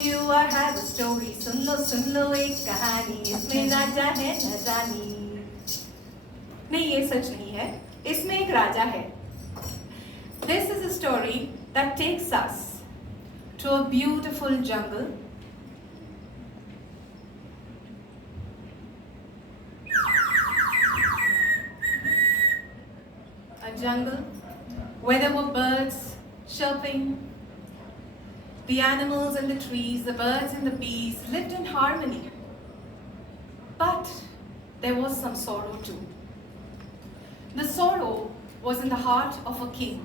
You I have a story, सुन लो एक कहानी, इसमें राजा है न रानी। नहीं, ये सच नहीं है, इसमें एक राजा है। This is a story that takes us to a beautiful jungle. A jungle where there were birds chirping. The animals and the trees, the birds and the bees lived in harmony. But there was some sorrow too. The sorrow was in the heart of a king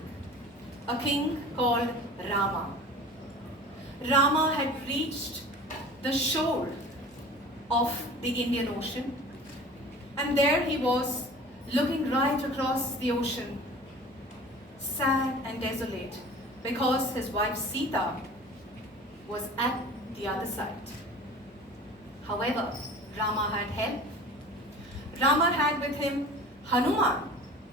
called Rama. Rama had reached the shore of the Indian Ocean, and there he was looking right across the ocean, sad and desolate, because his wife Sita was at the other side. However, Rama had help. Rama had with him Hanuman,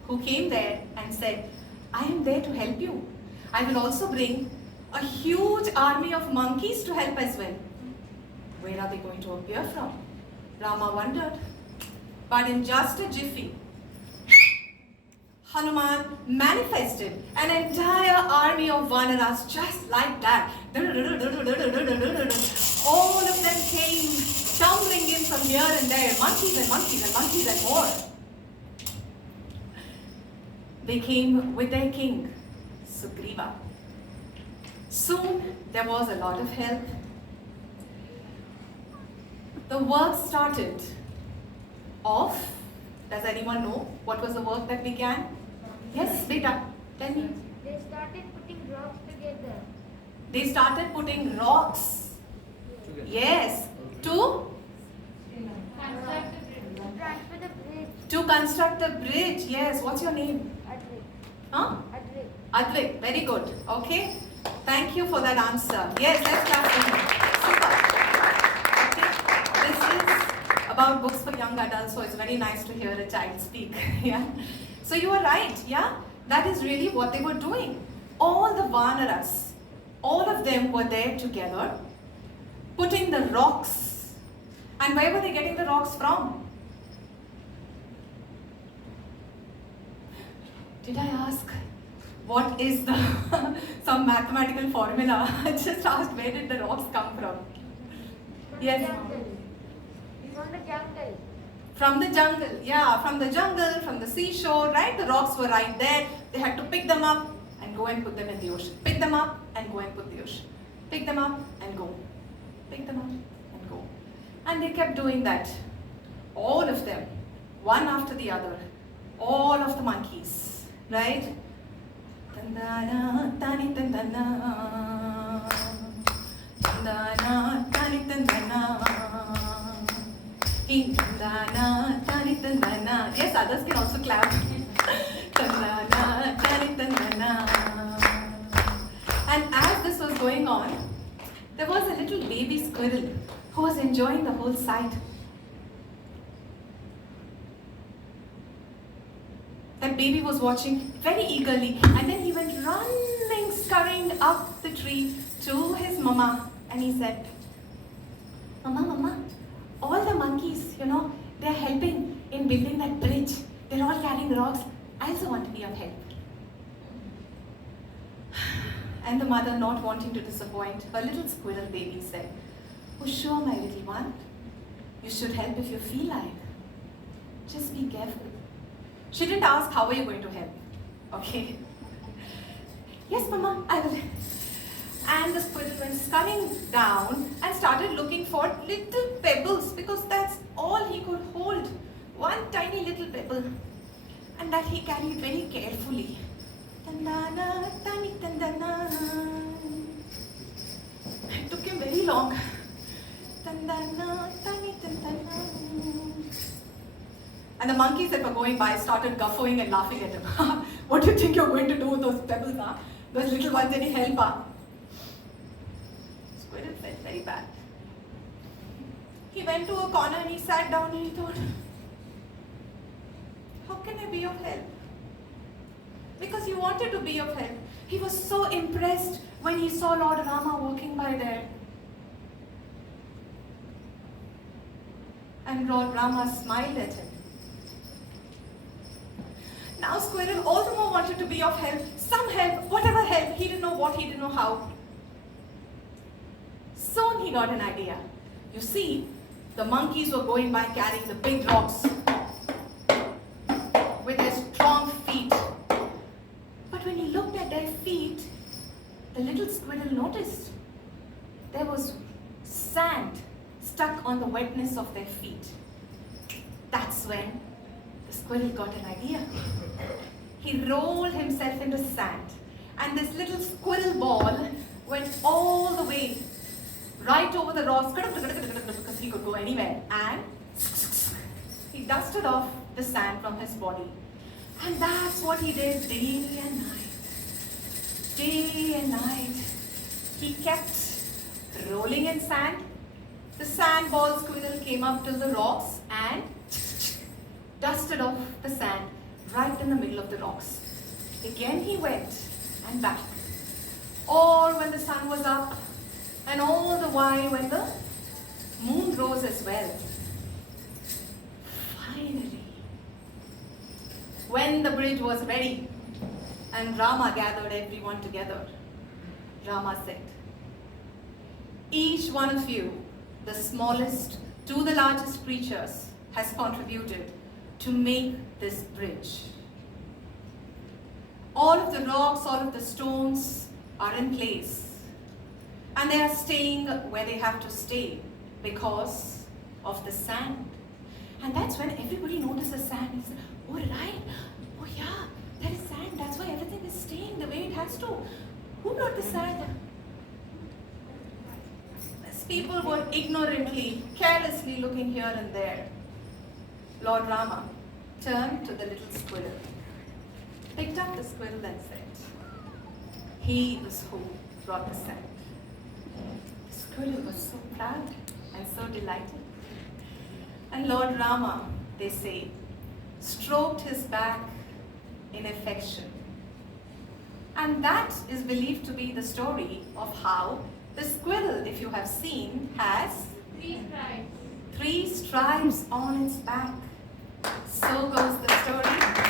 who came there and said, I am there to help you. I will also bring a huge army of monkeys to help as well. Where are they going to appear from? Rama wondered. But in just a jiffy, Hanuman manifested an entire army of Vanaras just like that. All of them came tumbling in from here and there, monkeys and monkeys and monkeys and more. They came with their king, Sugriva. Soon there was a lot of help. The work started off. Does anyone know what was the work that began? Yes, beta, tell me. They started putting rocks together. They started putting rocks. Yes, to Transfer the bridge. construct a bridge. Yes, what's your name? Advik. Huh? Advik. Advik, very good. Okay, thank you for that answer. Yes, let's clap for him. Super. Okay, this is about books for young adults, so it's very nice to hear a child speak. Yeah. So you are right. Yeah, that is really what they were doing. All the Vanaras, all of them were there together, putting the rocks. And where were they getting the rocks from? Did I ask what is the some mathematical formula? I just asked where did the rocks come from? Yes. From the jungle. From the jungle, yeah, from the jungle, from the seashore, right? The rocks were right there. They had to pick them up and go and put them in the ocean. Pick them up and go and put the ocean. Pick them up and go. Pick them up and go. And they kept doing that. All of them, one after the other. All of the monkeys, right? Tandana, tani tandana. Tandana, tani tandana. Tandana, tani tandana. Yes, others can also clap. Tandana, tani tandana. And as this was going on, there was a little baby squirrel who was enjoying the whole sight. That baby was watching very eagerly, and then he went running, scurrying up the tree to his mama, and he said, Mama, Mama, all the monkeys, they're helping in building that bridge. They're all carrying rocks. I also want to be of help. And the mother, not wanting to disappoint, her little squirrel baby said, Oh, sure, my little one. You should help if you feel like. Just be careful. She didn't ask, how are you going to help? Okay. Yes, Mama, I will. And the squirrel went scurrying down and started looking for little pebbles, because that's all he could hold. One tiny little pebble. And that he carried very carefully. Tandana, tani tandana. It took him very long. Tandana, tani tandana. And the monkeys that were going by started guffawing and laughing at him. What do you think you're going to do with those pebbles, huh? Those little ones, any help, huh? Squirrel felt very bad. He went to a corner and he sat down and he thought, how can I be of help? Because he wanted to be of help. He was so impressed when he saw Lord Rama walking by there. And Lord Rama smiled at him. Now Squirrel all the more wanted to be of help, some help, whatever help, he didn't know what, he didn't know how. Soon he got an idea. You see, the monkeys were going by carrying the big rocks with their strong feet. But when he looked at their feet, the little squirrel noticed there was sand stuck on the wetness of their feet. That's when the squirrel got an idea. He rolled himself into sand, and this little squirrel ball went all the way right over the rocks because he could go anywhere, and he dusted off the sand from his body. And that's what he did day and night. Day and night. He kept rolling in sand. The sand ball squirrel came up to the rocks and dusted off the sand right in the middle of the rocks. Again he went and back. All when the sun was up, and all the while when the moon rose as well. Finally, when the bridge was ready and Rama gathered everyone together, Rama said, "Each one of you, the smallest to the largest creatures, has contributed to make this bridge. All of the rocks, all of the stones are in place, and they are staying where they have to stay because of the sand." And that's when everybody noticed the sand. He said, "Oh right, oh yeah, that is sand. That's why everything is staying the way it has to. Who brought the sand?" As people were ignorantly, carelessly looking here and there, Lord Rama turned to the little squirrel, picked up the squirrel and said, "He is who brought the sand." The squirrel was so proud and so delighted. And Lord Rama, they say, stroked his back in affection. And that is believed to be the story of how the squirrel, if you have seen, has 3 stripes. 3 stripes on its back. So goes the story.